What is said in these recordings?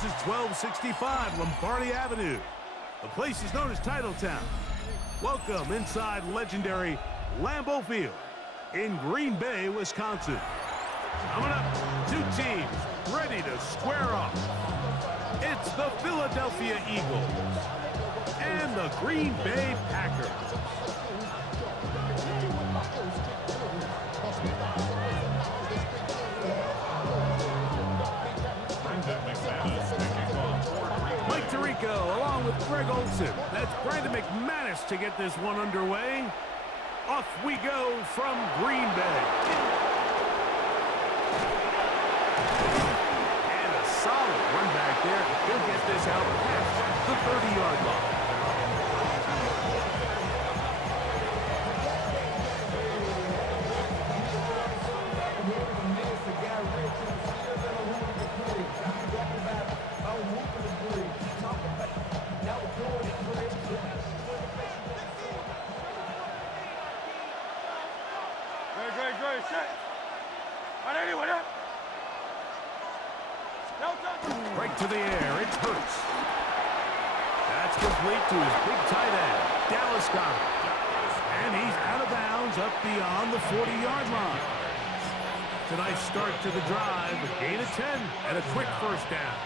This is 1265 Lombardi Avenue. The place is known as Titletown. Welcome inside legendary Lambeau Field in Green Bay, Wisconsin. Coming up, two teams ready to square off. It's the Philadelphia Eagles and the Green Bay Packers. Mike Tirico along with Greg Olson. That's Brandon McManus to get this one underway. Off we go from Green Bay. And a solid run back there. He'll get this out past the 30-yard line. Right to the air, it's Hurts. That's complete to his big tight end, Dallas Goedert. And he's out of bounds up beyond the 40-yard line. It's a nice start to the drive, a gain of 10, and a quick first down.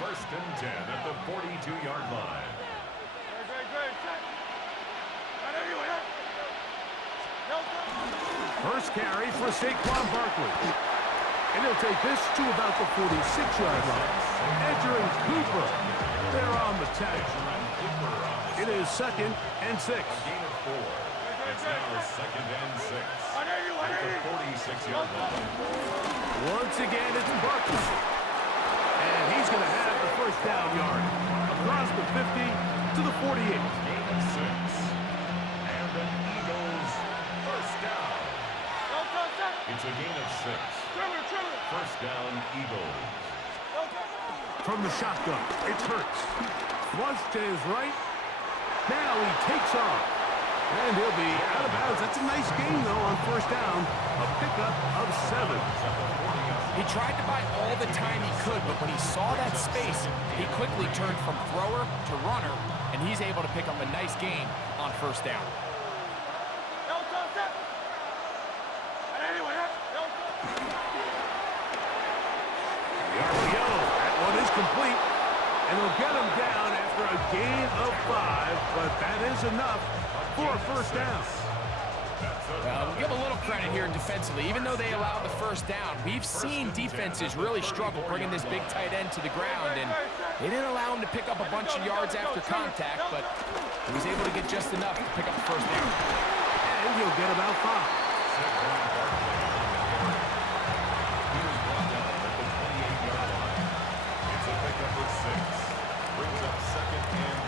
First and 10 at the 42-yard line. First carry for Saquon Barkley. And he'll take this to about the 46-yard line. Edgerrin Cooper, they're on the tag. It is 2nd and 6. A gain of 4. It's now 2nd and 6 at the 46-yard line. Once again, it's Barkley. And he's going to have the first down yard. Across the 50 to the 48. Gain of 6. And the Eagles first down. It's a gain of 6. First down, Eagles. From the shotgun, it's Hurts. Flush to his right. Now he takes off. And he'll be out of bounds. That's a nice gain, though, on first down. A pickup of 7. He tried to buy all the time he could, but when he saw that space, he quickly turned from thrower to runner, and he's able to pick up a nice gain on first down. Complete, and they'll get him down after a gain of 5, but that is enough for a first down. We'll give a little credit here defensively. Even though they allowed the first down, we've seen defenses really struggle bringing this big tight end to the ground, and they didn't allow him to pick up a bunch of yards after contact, but he was able to get just enough to pick up the first down. And he'll get about 5. Brings up 2nd and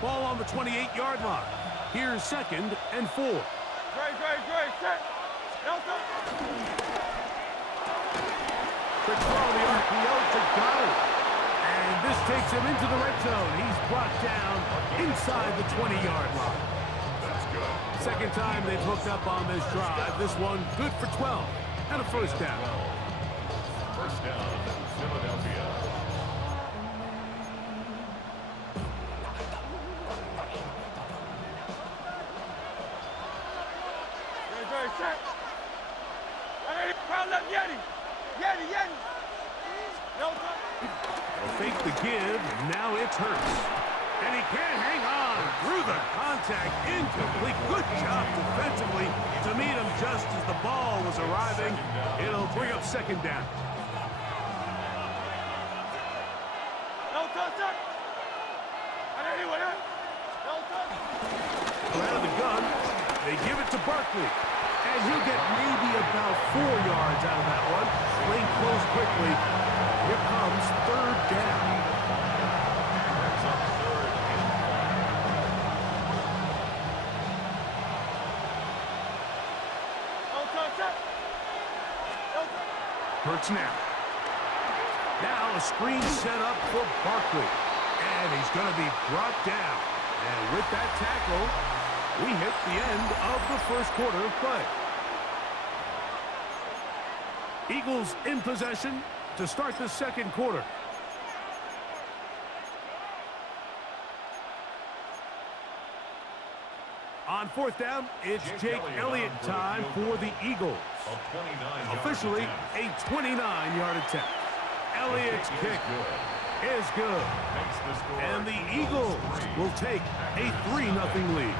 4. Ball on the 28-yard line. Here's 2nd and 4. Great. Set. Quick throw, the RPO to Goedert. And this takes him into the red zone. He's brought down inside the 20-yard line. Second time they've hooked up on this drive. This one good for 12 and a first down. First down, Philadelphia. Great. Set. Crowd left, Yeti. They'll fake the give. Now it's Hurts. And he can't hang on through the contact. Incomplete. Good job defensively to meet him just as the ball was arriving. It'll bring up second down. Out of the gun, they give it to Barkley. And he'll get maybe about 4 yards out of that one. Swing close quickly. Here comes third down. Hurts now. Now a screen set up for Barkley. And he's going to be brought down. And with that tackle, We hit the end of the first quarter of play. Eagles in possession to start the second quarter. On fourth down, it's Jake Elliott time for the Eagles. Officially a 29-yard attempt. Elliott's kick is good. And the Eagles will take a 3-0 lead.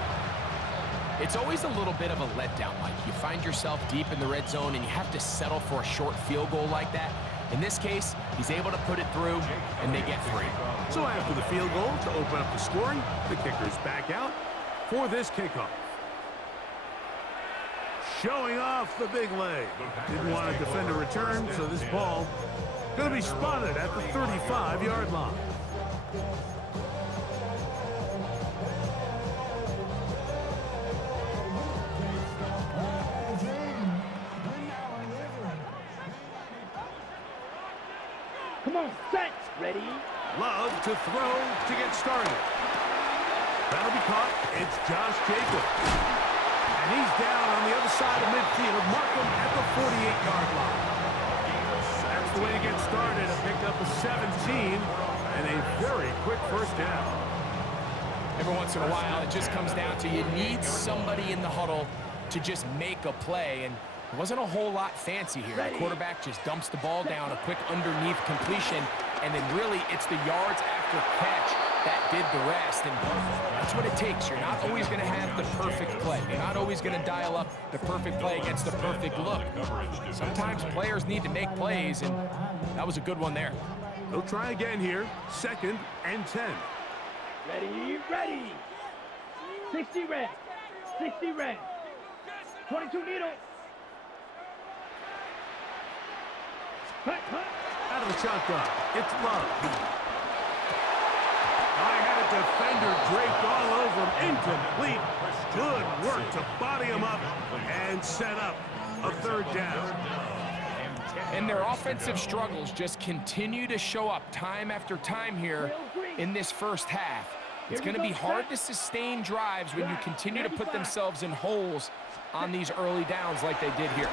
It's always a little bit of a letdown, Mike. You find yourself deep in the red zone and you have to settle for a short field goal like that. In this case, he's able to put it through, and they get 3. So after the field goal to open up the scoring, the kicker's back out for this kickoff. Showing off the big leg. Didn't want to defend a return, so this ball going to be spotted at the 35-yard line. Come on, set. Ready? Love to throw to get started. That'll be caught. It's Josh Jacobs. And he's down on the other side of midfield. Mark him at the 48-yard line. That's the way to get started. A pick up a 17 and a very quick first down. Every once in a while, it just comes down to you need somebody in the huddle to just make a play. And it wasn't a whole lot fancy here. The quarterback just dumps the ball down, a quick underneath completion, and then really it's the yards after catch that did the rest. And that's what it takes. You're not always going to have the perfect play. You're not always going to dial up the perfect play against the perfect look. Sometimes players need to make plays, and that was a good one there. They'll try again here. 2nd and 10. Ready, ready. 60 red. 60 red. 22 needle. Out of the shotgun, it's Love. I had a defender draped all over him. Incomplete. Good work to body him up and set up a 3rd down. And their offensive struggles just continue to show up time after time here in this first half. It's going to be hard to sustain drives when you continue to put themselves in holes on these early downs like they did here.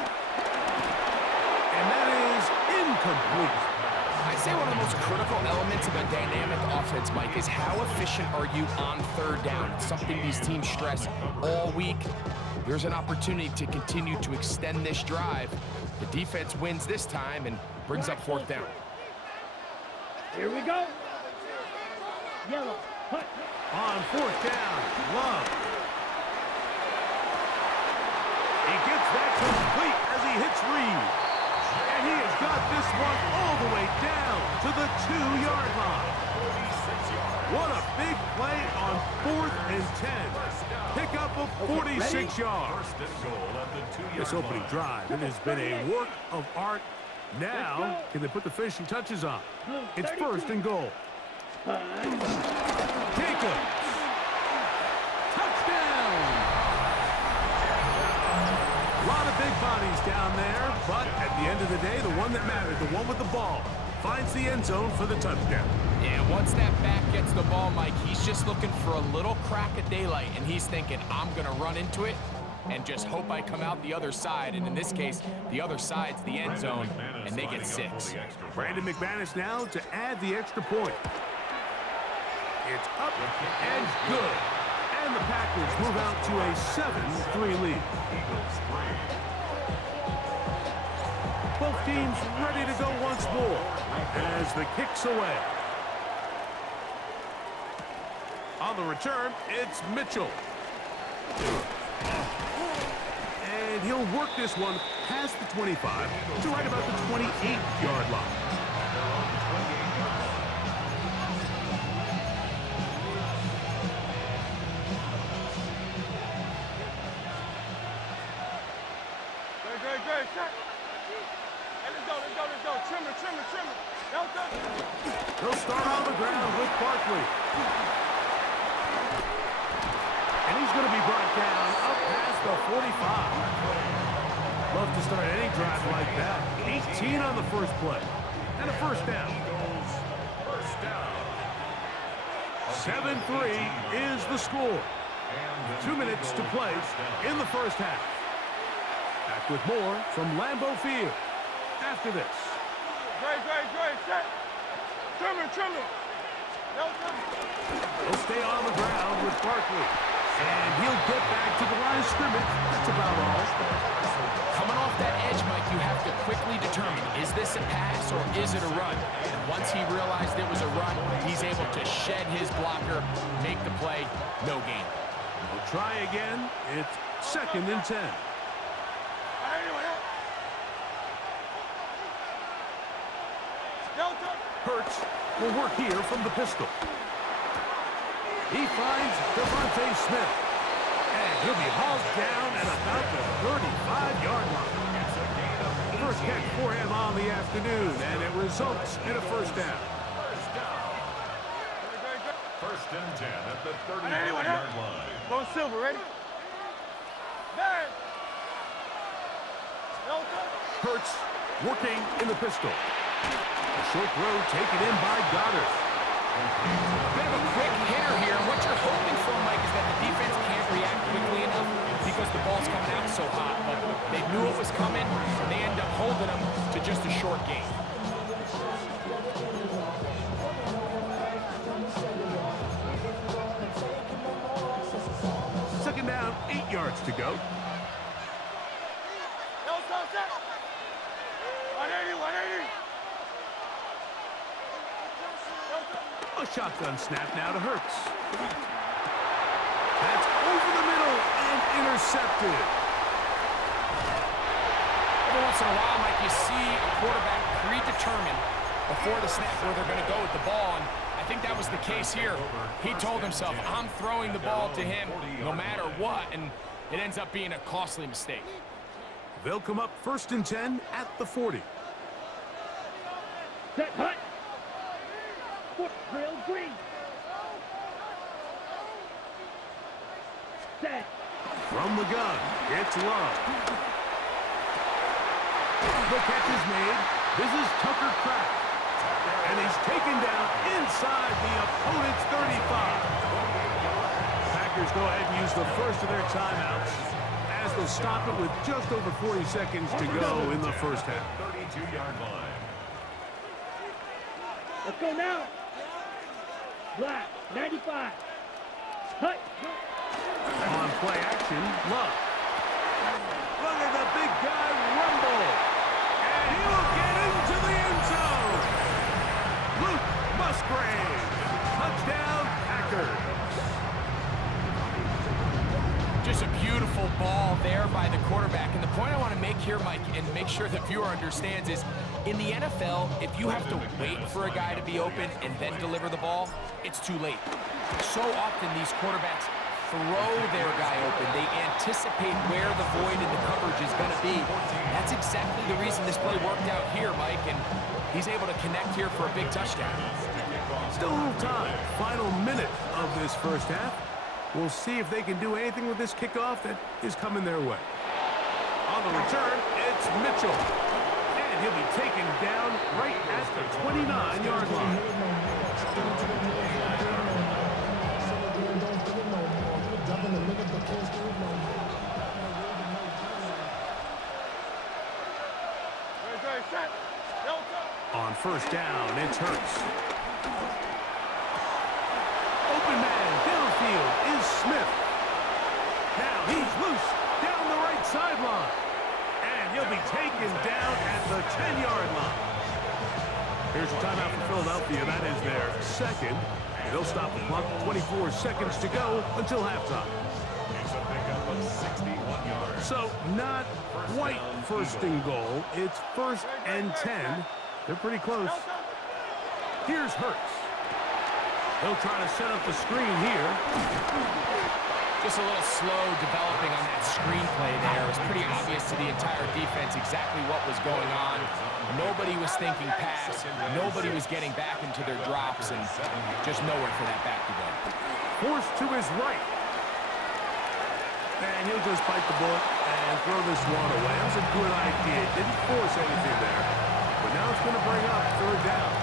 And that is incomplete. I'd say one of the most critical elements of a dynamic offense, Mike, is how efficient are you on 3rd down? It's something these teams stress all week. There's an opportunity to continue to extend this drive. The defense wins this time and brings up 4th down. Here we go. Yellow. Hut. On 4th down, Love. He gets that complete as he hits Reed. And he has got this one all the way down to the 2-yard line. What a big play on 4th and 10. Pick up of 46 yards. This opening drive, it has been a work of art. Now, can they put the finishing touches on? It's 1st and goal. Jacobs. Touchdown. A lot of big bodies down there, but at the end of the day, the one that mattered, the one with the ball, finds the end zone for the touchdown. Yeah, once that back gets the ball, Mike, he's just looking for a little crack of daylight, and he's thinking, I'm going to run into it and just hope I come out the other side. And in this case, the other side's the end zone, and they get 6. Brandon McManus now to add the extra point. It's up and good. And the Packers move out to a 7-3 lead. Both teams ready to go once more as the kick's away. On the return, it's Mitchell. And he'll work this one past the 25 to right about the 28-yard line. Great, set. Hey, let's go. Trimmer. They'll start on the ground with Barkley. And he's going to be brought down up past the 45. Love to start any drive like that. 18 on the first play. And a 1st down. 7-3 is the score. 2 minutes to play in the first half. Back with more from Lambeau Field after this. Great, set. Trimmer. He'll stay on the ground with Barkley. And he'll get back to the line of scrimmage. That's about all. Coming off that edge, Mike, you have to quickly determine, is this a pass or is it a run? And once he realized it was a run, he's able to shed his blocker, make the play, no gain. We'll try again. It's 2nd and 10. Hurts will work here from the pistol. He finds Devontae Smith. And he'll be hauled down at about the 35-yard line. First catch for him on the afternoon, and it results in a first down. First and 10 at the 35-yard line. Go Silver, ready? Bang! Hurts working in the pistol. A short throw taken in by Goddard. A bit of a quick hitter here. What you're hoping for, Mike, is that the defense can't react quickly enough because the ball's coming out so hot. But they knew it was coming, and they end up holding them to just a short gain. Second down, 8 yards to go. 180. A shotgun snap now to Hurts. That's over the middle and intercepted. Every once in a while, Mike, you see a quarterback predetermined before the snap where they're going to go with the ball, and I think that was the case here. He told himself, I'm throwing the ball to him no matter what, and it ends up being a costly mistake. They'll come up 1st and 10 at the 40. Set, hut. Foot drill green. Set. From the gun, it's Love. The catch is made. This is Tucker Kraft. And he's taken down inside the opponent's 35. Packers go ahead and use the first of their timeouts as they'll stop it with just over 40 seconds to go in the first half. 32-yard line. Let's go now. Black, 95. Hut. On play action, Love. Look at the big guy rumble. And he will get into the end zone. Luke Musgrave. Touchdown, Packers. Just a beautiful ball there by the quarterback. And the point I want to make here, Mike, and make sure the viewer understands is, in the NFL, if you have to wait for a guy to be open and then deliver the ball, it's too late. So often these quarterbacks throw their guy open. They anticipate where the void in the coverage is going to be. That's exactly the reason this play worked out here, Mike, and he's able to connect here for a big touchdown. Still a little time. Final minute of this first half. We'll see if they can do anything with this kickoff that is coming their way. On the return, it's Mitchell. And he'll be taken down right at the 29-yard line. On first down, it's Hurts. Open man downfield is Smith. Now he's loose down the right sideline. And he'll be taken down at the 10-yard line. Here's a timeout for Philadelphia. That is their second. They'll stop the clock. 24 seconds to go until halftime. It's a pickup of 61 yards. So not quite first and goal. It's 1st and 10. They're pretty close. Here's Hurts. They'll try to set up the screen here. Just a little slow developing on that screenplay there. It was pretty obvious to the entire defense exactly what was going on. Nobody was thinking pass. Nobody was getting back into their drops, and just nowhere for that back to go. Forced to his right. And he'll just bite the bullet and throw this one away. That was a good idea. Didn't force anything there. But now it's going to bring up 3rd down.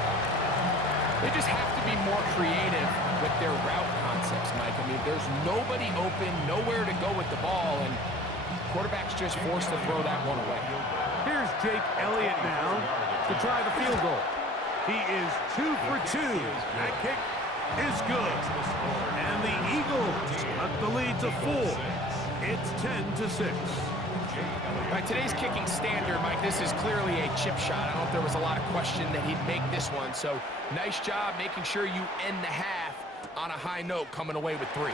They just have to be more creative with their route concepts, Mike. I mean, there's nobody open, nowhere to go with the ball, and quarterback's just forced to throw that one away. Here's Jake Elliott now to try the field goal. He is 2 for 2. That kick is good. And the Eagles cut the lead to 4. It's 10-6. By today's kicking standard, Mike, this is clearly a chip shot. I don't know if there was a lot of question that he'd make this one. So nice job making sure you end the half on a high note, coming away with 3.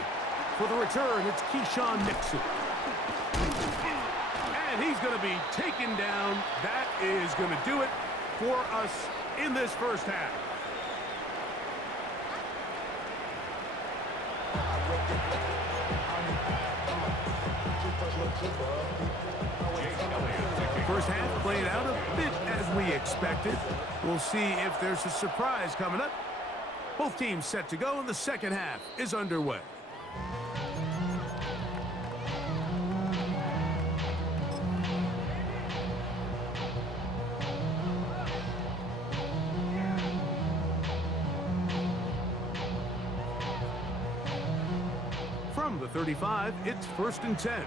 For the return, it's Keyshawn Nixon. And he's going to be taken down. That is going to do it for us in this first half. First half played out a bit as we expected. We'll see if there's a surprise coming up. Both teams set to go, and the second half is underway. From the 35, it's 1st and 10.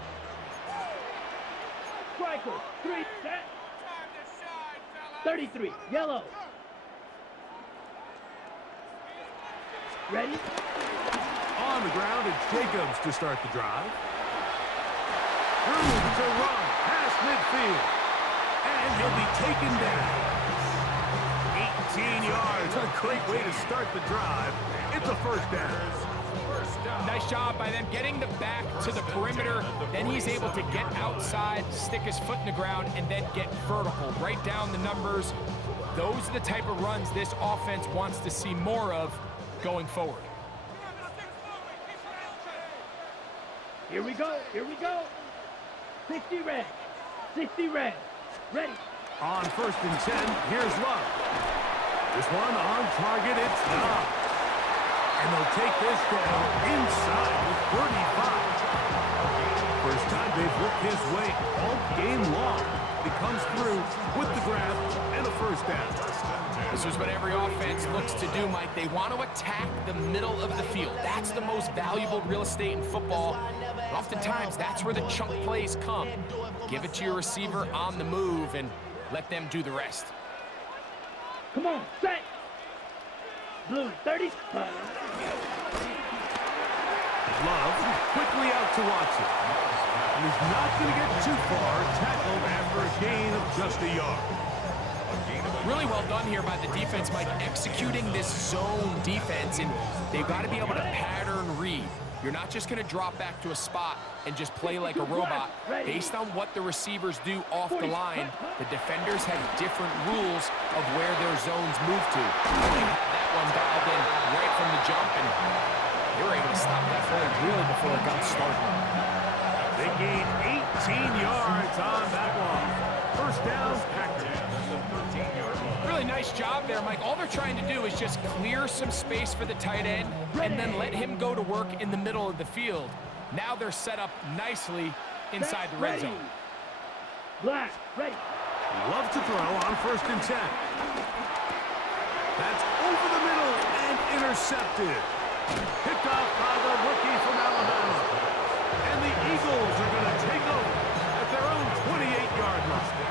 Striker, 3, set. 33, yellow. Ready? On the ground, it's Jacobs to start the drive. Room to run past midfield. And he'll be taken down. 18 yards. A great way to start the drive. It's a first down. Nice job by them getting the back to the perimeter. Then he's able to get outside, stick his foot in the ground, and then get vertical. Right down the numbers. Those are the type of runs this offense wants to see more of going forward. Here we go, here we go. 60 red, 60 red. Ready. On 1st and 10, here's Love. This one on target, it's not. And they'll take this down inside the 35. First time they've worked his way all game long. He comes through with the grab and a first down. This is what every offense looks to do, Mike. They want to attack the middle of the field. That's the most valuable real estate in football. Oftentimes, that's where the chunk plays come. Give it to your receiver on the move and let them do the rest. Come on, set. Blue, 30. Love quickly out to Watson. And he's not going to get too far, tackled after a gain of just a yard. Really well done here by the defense, Mike, executing this zone defense, and they've got to be able to pattern read. You're not just going to drop back to a spot and just play like a robot. Based on what the receivers do off the line, the defenders have different rules of where their zones move to. They had that one dialed in right from the jump, and they were able to stop that play really before it got started. They gained 18 yards on that one. First down, Packers. Really nice job there, Mike. All they're trying to do is just clear some space for the tight end and then let him go to work in the middle of the field. Now they're set up nicely inside the red zone. Black, ready. Love to throw on 1st and 10. That's over the middle and intercepted. Picked off by the rookie from Alabama. And the Eagles are going to take over at their own 28-yard line.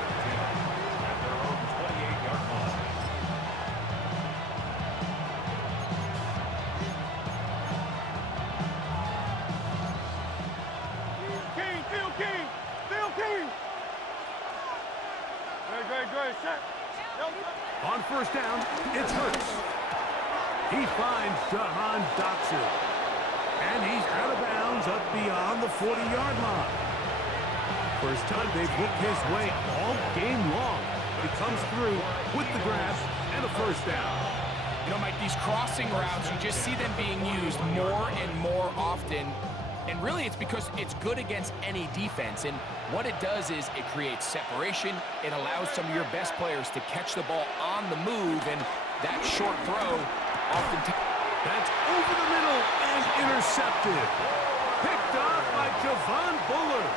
On 1st down, it's Hurts. He finds Jahan Dotson. And he's out of bounds up beyond the 40-yard line. First time they've worked his way all game long. But he comes through with the grab and a first down. You know, Mike, these crossing routes, you just see them being used more and more often. And really, it's because it's good against any defense. And what it does is it creates separation. It allows some of your best players to catch the ball on the move. And that short throw oftentimes... That's over the middle and intercepted. Picked off by Javon Bullard.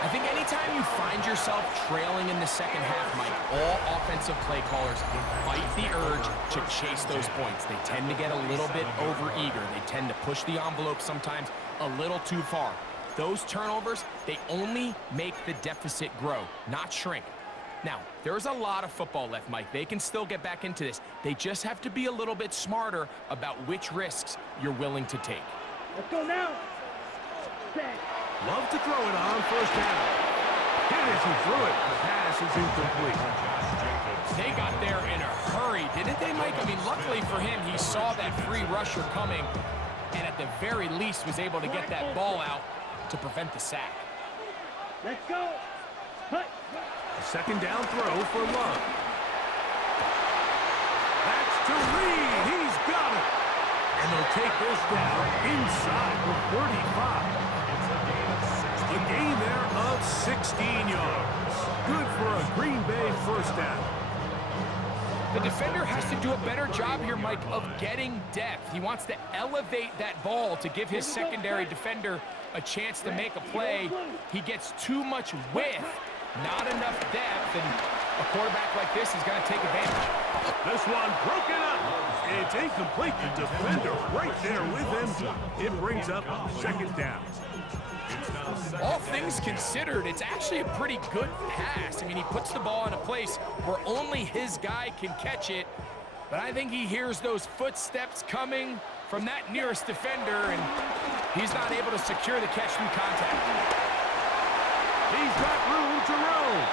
I think anytime you find yourself trailing in the second half, Mike, all offensive play callers fight the urge to chase those points. They tend to get a little bit overeager. They tend to push the envelope sometimes a little too far. Those turnovers, they only make the deficit grow, not shrink. Now, there's a lot of football left, Mike. They can still get back into this. They just have to be a little bit smarter about which risks you're willing to take. Let's go now. Set. Love to throw it on first down. Hit as he threw it. The pass is incomplete. They got there in a hurry, didn't they, Mike? I mean, luckily for him, he saw that free rusher coming and at the very least was able to get that ball out to prevent the sack. Let's go. Hut. A second down throw for Love. That's to Reed. He's got it. And they'll take this down inside the 35. A gain there of 16 yards. Good for a Green Bay first down. The defender has to do a better job here, Mike, of getting depth. He wants to elevate that ball to give his secondary defender a chance to make a play. He gets too much width, not enough depth, and a quarterback like this is going to take advantage. This one broken up. It's incomplete. The defender right there with him. It brings up second down. All things considered, it's actually a pretty good pass. I mean, he puts the ball in a place where only his guy can catch it. But I think he hears those footsteps coming from that nearest defender, and he's not able to secure the catch through contact. He's got room to roam.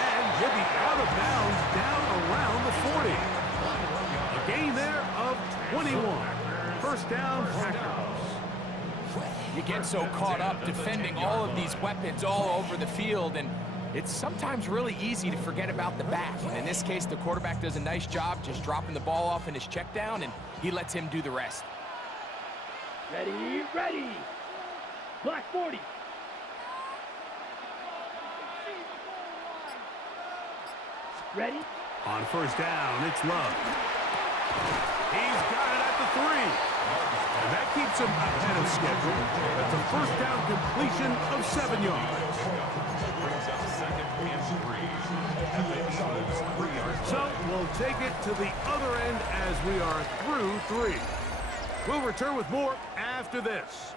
And he'll be out of bounds down around the 40. A gain there of 21. First down, Packers. You get so caught up defending all of these weapons all over the field, and it's sometimes really easy to forget about the back. And in this case, the quarterback does a nice job just dropping the ball off in his check down, and he lets him do the rest. Ready, ready. Black 40. Ready? On first down, it's Love. He's got it at the 3. And that keeps him ahead of schedule. That's a first down completion of 7 yards. Brings up second and 3. At the Eagles' 3-yard. So we'll take it to the other end as we are through 3. We'll return with more after this.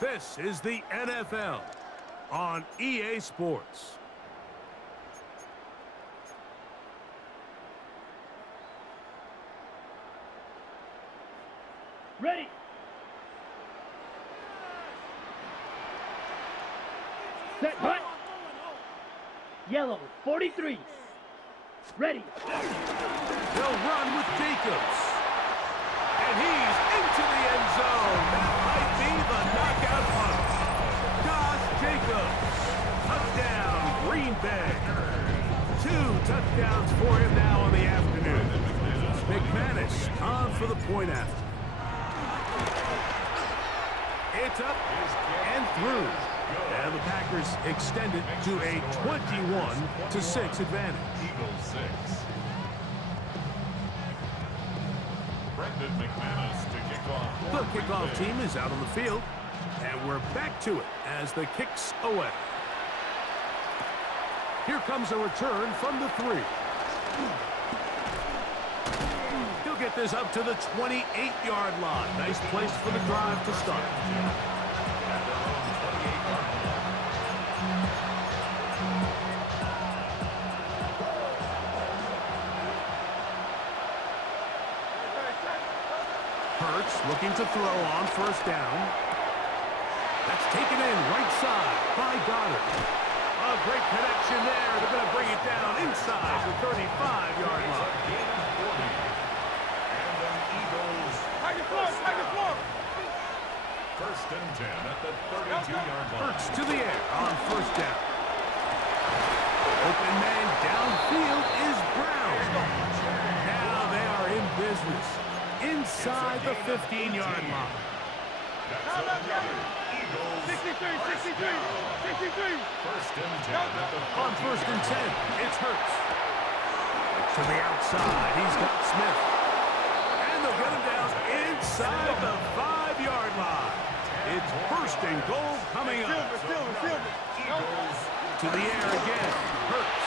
This is the NFL on EA Sports. Ready. Set, hut. Yellow, 43. Ready. They'll run with Jacobs. And he's into the end zone. That might be the knockout punch. Josh Jacobs. Touchdown, Green Bay. 2 touchdowns for him now on the afternoon. McManus on for the point after. It's up and through. And the Packers extend it to a 21-6 advantage. Eagles 6. Brendan McManus to kick off. The kickoff team is out on the field, and we're back to it as the kick's away. Here comes a return from the 3. He'll get this up to the 28-yard line. Nice place for the drive to start. Hurts looking to throw on first down. That's taken in right side by Goddard. A great connection there. They're going to bring it down inside the 35-yard line. First and 10 at the 32-yard line. Hurts to the air on first down. Open man downfield is Brown. Now they are in business inside the 15-yard line. Eagles 63. first and 10 at the On first and 10, it's Hurts. To the outside, he's got Smith. And they'll get him down inside the 5-yard line. It's first and goal coming up. Silver. Eagles To the air again. Hurts.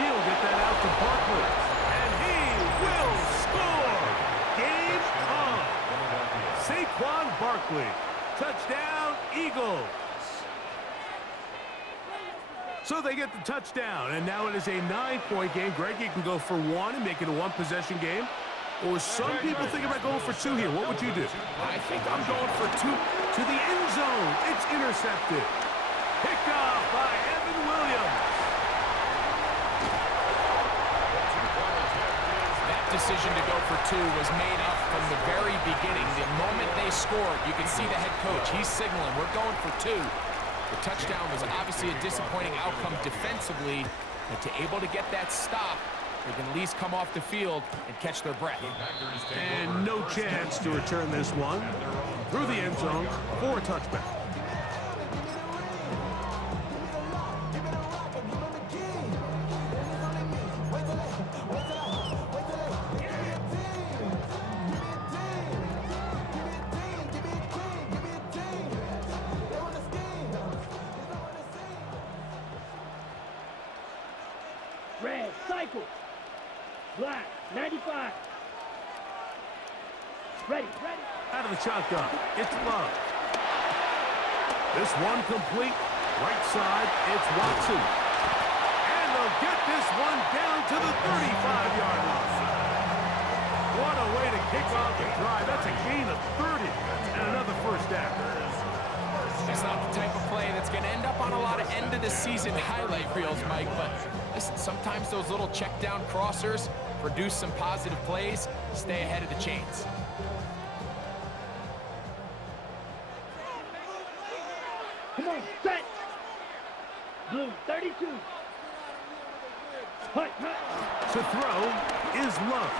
He'll get that out to Barkley. And he will score. Game on. Saquon Barkley. Touchdown, Eagles. So they get the touchdown, and now it is a 9-point game. Greg, you can go for one and make it a one-possession game. Or some people think about going for two here. What would you do? I think I'm going for two. To the end zone. It's intercepted. Picked off by Evan Williams. That decision to go for two was made up from the very beginning. The moment they scored, you can see the head coach. He's signaling, we're going for two. The touchdown was obviously a disappointing outcome defensively, but to able to get that stop, they can at least come off the field and catch their breath. And no chance to return this one through the end zone for a touchback. Red, cycle. Black, 95. Ready. Out of the shotgun, it's Love. This one complete. Right side, it's Watson. And they'll get this one down to the 35-yard line. What a way to kick off the drive. That's a gain of 30 and another first down. It's not the type of play that's going to end up on a lot of end-of-the-season highlight reels, Mike, but listen, sometimes those little check-down crossers produce some positive plays. Stay ahead of the chains. Come on, set. Blue, 32. Hut. To throw is Love.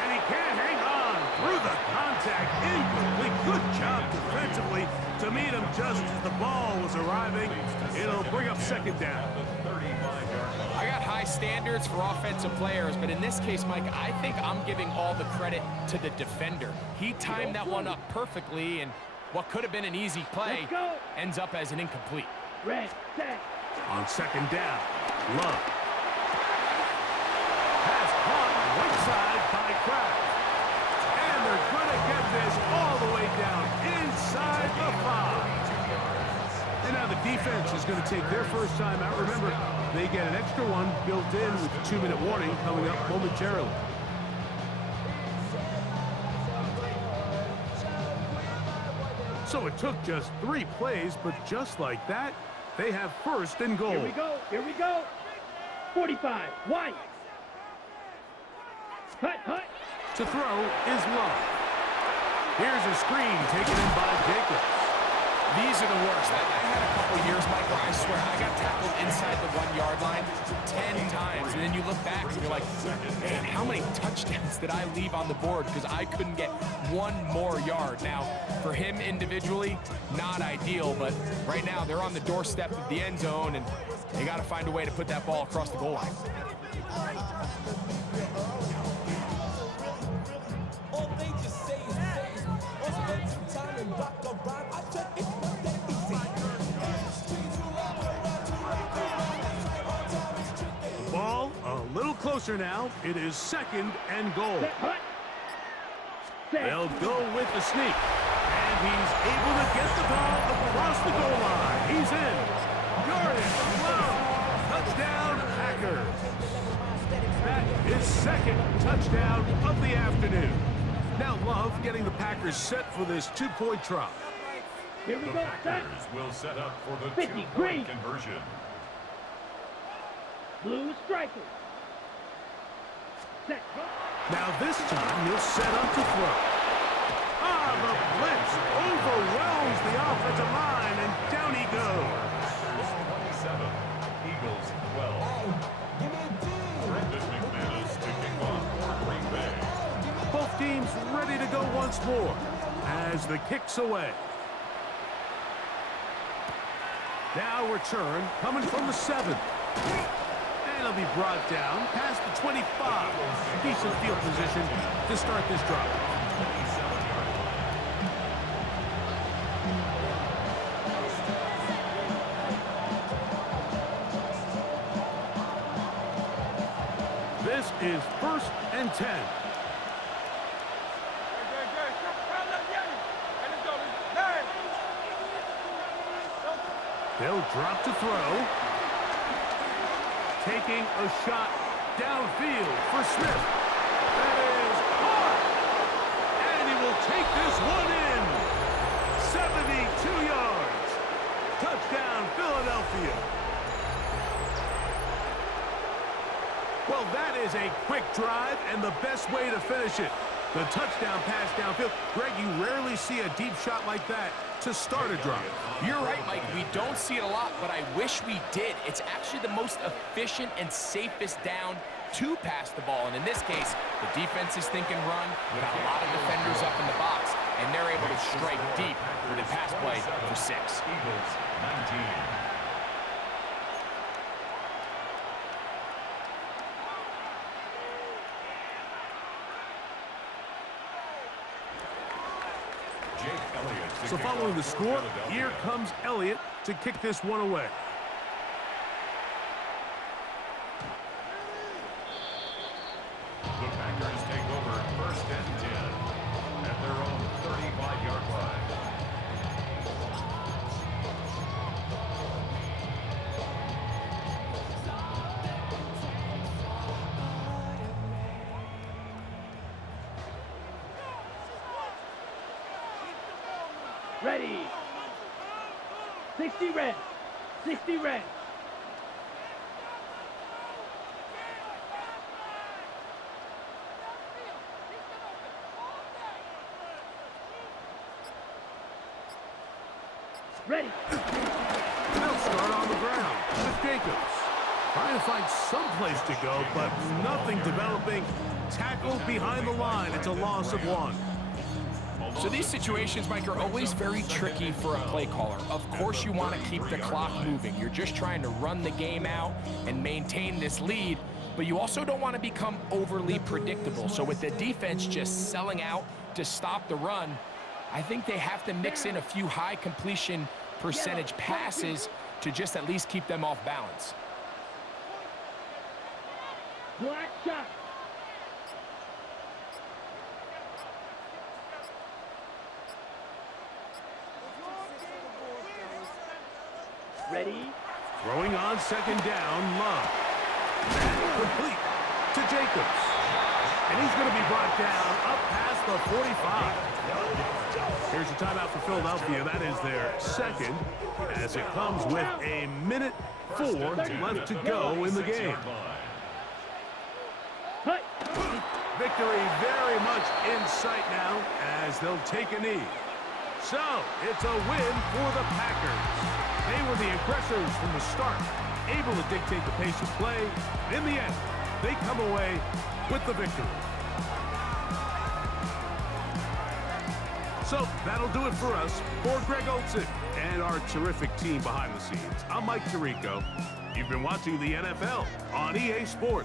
And he can't hang on through the contact. Incomplete. Good job defensively to meet him just as the ball was arriving. It'll bring up second down. I got high standards for offensive players, but in this case, Mike, I think I'm giving all the credit to the defender. He timed that one up perfectly, and what could have been an easy play ends up as an incomplete. Red, set. On second down, Love. Pass caught right side by Kraft. And they're going to get this all the way down inside the 5. And now the defense is going to take their first time out. Remember, they get an extra one built in with the 2-minute warning coming up momentarily. So it took just 3 plays, but just like that, they have first and goal. Here we go. 45, White. Hut. To throw is Love. Here's a screen taken in by Jacobs. These are the worst. I had a couple years, Mike, where I swear I got tackled inside the 1-yard line 10 times. And then you look back and you're like, man, how many touchdowns did I leave on the board because I couldn't get one more yard? Now, for him individually, not ideal, but right now they're on the doorstep of the end zone, and they got to find a way to put that ball across the goal line. Ball a little closer now. It is second and goal. They'll go with the sneak. And he's able to get the ball across the goal line. He's in. Jordan Love. Touchdown, Packers. That is second touchdown of the afternoon. Now Love getting the Packers set for this 2-point try. Here we The go, set. Packers will set up for the 50, 2-point green. conversion. Blue striker. Set. Now this time he'll set up to throw. The blitz overwhelms the offensive line, and down he goes. 27, Eagles 12. Brendan McManus to kick off for Green Bay. Both teams ready to go once more as the kick's away. Now return coming from the 7. And it'll be brought down past the 25. Decent field position to start this drive. is 1st and 10. They'll drop to throw. Taking a shot downfield for Smith. That is caught. And he will take this one in. 72 yards. Touchdown, Philadelphia. Well, that is a quick drive and the best way to finish it. The touchdown pass downfield. Greg, you rarely see a deep shot like that to start a drive. You're right, Mike. We don't see it a lot, but I wish we did. It's actually the most efficient and safest down to pass the ball. And in this case, the defense is thinking run. We got a lot of defenders up in the box, and they're able to strike deep with a pass play for 6. Eagles 19. So following the score, here comes Elliott to kick this one away. The Packers take over 1st and 10 at their own 35-yard line. Ready. 60 red. 60 red. Ready. They'll start on the ground with Jacobs. Trying to find some place to go, but nothing developing. Tackled behind the line. It's a loss of 1. So these situations, Mike, are always very tricky for a play caller. Of course you want to keep the clock moving. You're just trying to run the game out and maintain this lead, but you also don't want to become overly predictable. So with the defense just selling out to stop the run, I think they have to mix in a few high completion percentage passes to just at least keep them off balance. Black shot. Ready. Throwing on 2nd down, Love. Complete to Jacobs. And he's going to be brought down up past the 45. Here's a timeout for Philadelphia. That is their 2nd, as it comes with a minute 4 left to go in the game. Victory very much in sight now as they'll take a knee. So, it's a win for the Packers. They were the aggressors from the start, able to dictate the pace of play. In the end, they come away with the victory. So, that'll do it for us. For Greg Olson and our terrific team behind the scenes, I'm Mike Tirico. You've been watching the NFL on EA Sports.